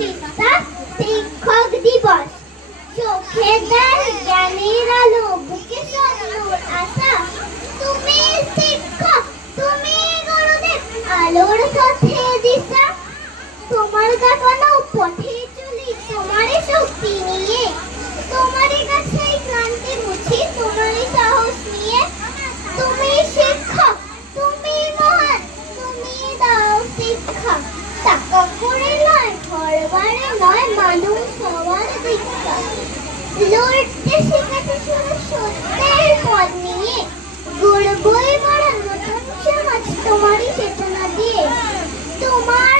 পিতা শিক্ষক দিবস। চোখে দেয় জ্ঞানের আলো, বুকে স্বপ্নর আশা। তুমি শিক্ষক, তুমি গুরুদেব, আলোর পথে দিশা। তোমার দেখানো পথে চলি তোমারই শক্তি নিয়ে, তোমারই কাছেই ক্লান্তি মুছি তোমারই সাহস নিয়ে। তুমি শিক্ষক, তুমি মহান, তুমি দাও শিক্ষা। টাকা করে নয়, ঘর বাড়ি নয়, মানুষ হওয়ার দীক্ষা। লড়তে শেখাতে শুধু সত্যের পথ নিয়ে, গড়বই বড় নতুন সমাজ তোমারই চেতনা দিয়ে। তোমার